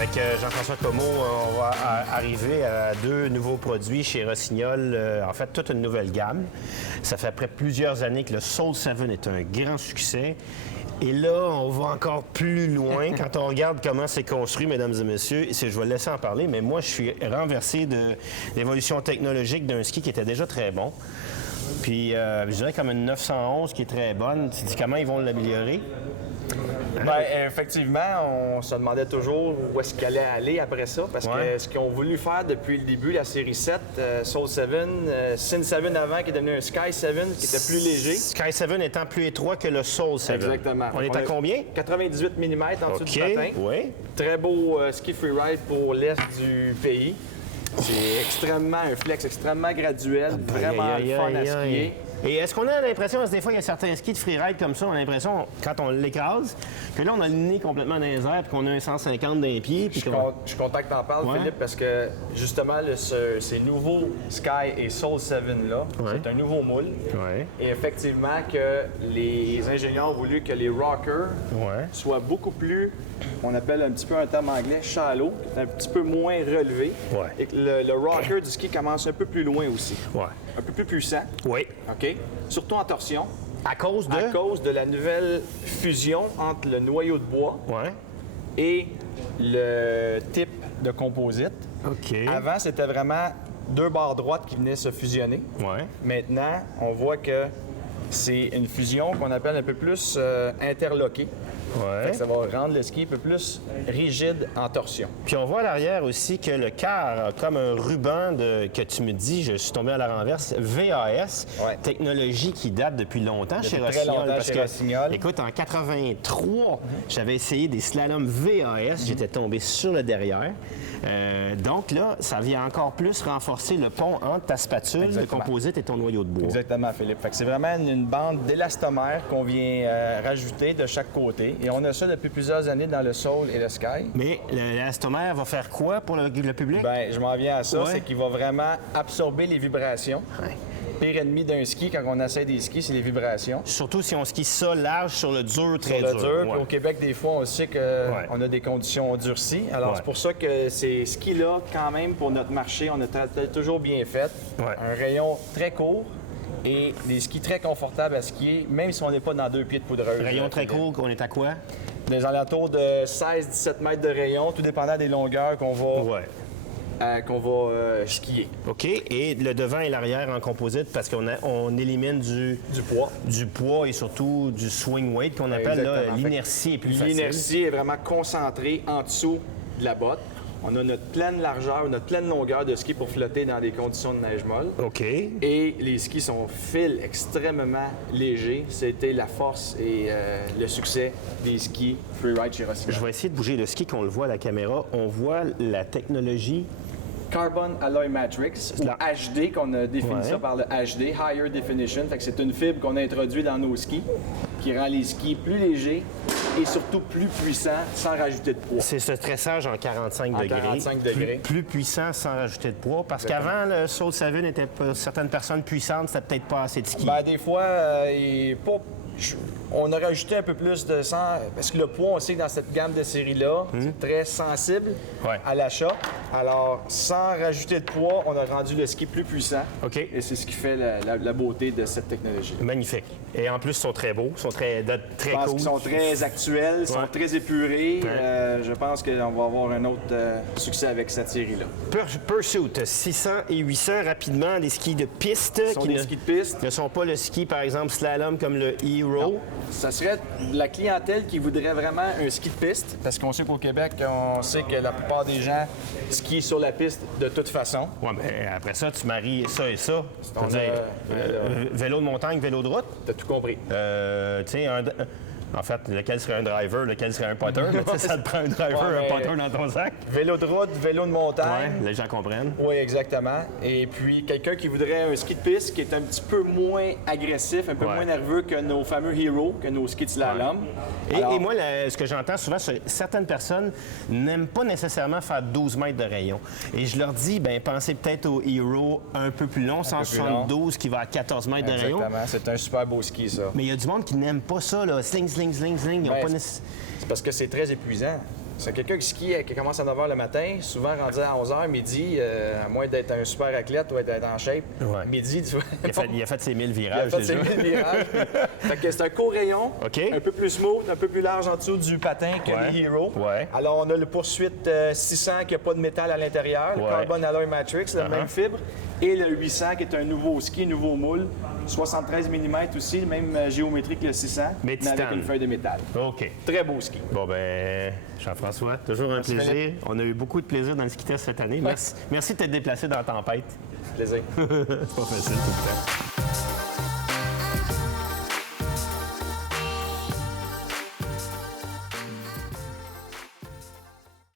Avec Jean-François Comeau, on va arriver à 2 nouveaux produits chez Rossignol. En fait, toute une nouvelle gamme. Ça fait après plusieurs années que le Soul 7 est un grand succès. Et là, on va encore plus loin quand on regarde comment c'est construit, mesdames et messieurs. Je vais le laisser en parler, mais moi, je suis renversé de l'évolution technologique d'un ski qui était déjà très bon. Puis, je dirais comme une 911 qui est très bonne. Tu dis comment ils vont l'améliorer? Bien, effectivement, on se demandait toujours où est-ce qu'il allait aller après ça, parce que ce qu'ils ont voulu faire depuis le début, la série 7, Soul 7, Sin 7 avant, qui est devenu un Sky 7, qui était plus léger. Sky 7 étant plus étroit que le Soul 7. Exactement. On est à combien? 98 mm en dessous du patin. Oui. Très beau ski freeride pour l'est du pays. C'est extrêmement un flex extrêmement graduel, vraiment le fun à skier. Et est-ce qu'on a l'impression, parce que des fois, il y a certains skis de freeride comme ça, on a l'impression, quand on l'écrase, que là, on a le nez complètement dans les airs, puis qu'on a un 150 dans les pieds. Puis je suis content que tu en parles, Philippe, parce que justement, ces nouveaux Sky et Soul 7-là, c'est un nouveau moule. Et effectivement, que les ingénieurs ont voulu que les rockers soient beaucoup plus, on appelle un petit peu un terme anglais, shallow, un petit peu moins relevé. Et que le rocker du ski commence un peu plus loin aussi. Un peu plus puissant. OK? Surtout en torsion. À cause de? À cause de la nouvelle fusion entre le noyau de bois et le type de composite. Avant, c'était vraiment 2 barres droites qui venaient se fusionner. Maintenant, on voit que c'est une fusion qu'on appelle un peu plus interloquée. Fait que ça va rendre le ski un peu plus rigide en torsion. Puis on voit à l'arrière aussi que le quart a comme un ruban que tu me dis, je suis tombé à la renverse, VAS, technologie qui date depuis longtemps chez Rossignol. Parce que, écoute, en 83, j'avais essayé des slaloms VAS, j'étais tombé sur le derrière. Donc là, ça vient encore plus renforcer le pont entre ta spatule de composite et ton noyau de bois. Exactement, Philippe. Fait que c'est vraiment une bande d'élastomère qu'on vient rajouter de chaque côté. Et on a ça depuis plusieurs années dans le Soul et le Sky. Mais l'élastomère va faire quoi pour le public? Bien, je m'en viens à ça. C'est qu'il va vraiment absorber les vibrations. Pire ennemi d'un ski quand on essaie des skis, c'est les vibrations. Surtout si on skie ça large sur le dur, très dur. Puis au Québec, des fois, on sait qu'on a des conditions endurcies. Alors, c'est pour ça que ces skis-là, quand même, pour notre marché, on a toujours bien fait. Un rayon très court et des skis très confortables à skier, même si on n'est pas dans 2 pieds de poudreuse. Rayon très court, on est à quoi? Des alentours de 16-17 mètres de rayon, tout dépendant des longueurs qu'on va... skier. OK. Et le devant et l'arrière en composite parce qu'on élimine du poids et surtout du swing weight qu'on appelle. L'inertie est plus facile. L'inertie est vraiment concentrée en dessous de la botte. On a notre pleine largeur, notre pleine longueur de ski pour flotter dans des conditions de neige molle. OK. Et les skis sont fils extrêmement légers. C'était la force et le succès des skis freeride chez Rossignol. Je vais essayer de bouger le ski qu'on le voit à la caméra. On voit la technologie Carbon Alloy Matrix, ou HD, qu'on a défini ça par le HD, Higher Definition. Fait que c'est une fibre qu'on a introduite dans nos skis, qui rend les skis plus légers et surtout plus puissants sans rajouter de poids. C'est ce tressage en 45 degrés. 45 degrés. Plus puissant sans rajouter de poids. Parce qu'avant, le Soul 7 était pour certaines personnes puissantes, c'était peut-être pas assez de ski. Bien, des fois, on a rajouté un peu plus de sang, parce que le poids, on sait que dans cette gamme de séries-là, c'est très sensible à l'achat. Alors, sans rajouter de poids, on a rendu le ski plus puissant. OK. Et c'est ce qui fait la beauté de cette technologie. Magnifique. Et en plus, ils sont très beaux, ils sont très cool. Je pense qu'ils sont très actuels, ils sont très épurés. Je pense qu'on va avoir un autre succès avec cette série-là. Pursuit, 600 et 800, rapidement, des skis de piste. Ce sont des skis de piste. Ne sont pas le ski, par exemple, slalom comme le Hero. Non. Ça serait la clientèle qui voudrait vraiment un ski de piste, parce qu'on sait qu'au Québec, on sait que la plupart des gens skient sur la piste de toute façon. Oui, mais après ça, tu maries ça et ça. Vélo de montagne, vélo de route. T'as tout compris. Tu sais, en fait, lequel serait un driver, lequel serait un putter. Mais ça te prend un driver, un putter dans ton sac. Vélo de route, vélo de montagne. Oui, les gens comprennent. Oui, exactement. Et puis, quelqu'un qui voudrait un ski de piste qui est un petit peu moins agressif, un peu moins nerveux que nos fameux Hero, que nos skis de slalom. Et moi, ce que j'entends souvent, certaines personnes n'aiment pas nécessairement faire 12 mètres de rayon. Et je leur dis, bien, pensez peut-être au Hero un peu plus long, 172, qui va à 14 mètres de rayon. Exactement. C'est un super beau ski, ça. Mais il y a du monde qui n'aime pas ça, là. Sling, sling, sling, sling. C'est parce que c'est très épuisant. C'est quelqu'un qui skie, qui commence à 9 h le matin, souvent rendu à 11 h, midi, à moins d'être un super athlète ou d'être en shape. Ouais. Midi, tu vois. Il a fait ses 1000 virages. Il a fait ses 1000 virages. Fait que c'est un court rayon, OK. un peu plus smooth, un peu plus large en dessous du patin que les Hero. Ouais. Alors, on a le Poursuite 600 qui n'a pas de métal à l'intérieur, le Carbon Alloy Matrix, la même fibre, et le 800 qui est un nouveau ski, nouveau moule, 73 mm aussi, même géométrie que le 600, mais avec une feuille de métal. OK. Très beau ski. Bon, ben Jean-François, toujours un plaisir. Philippe. On a eu beaucoup de plaisir dans le ski test cette année. Merci de t'être déplacé dans la tempête. Plaisir. C'est pas facile tout le temps.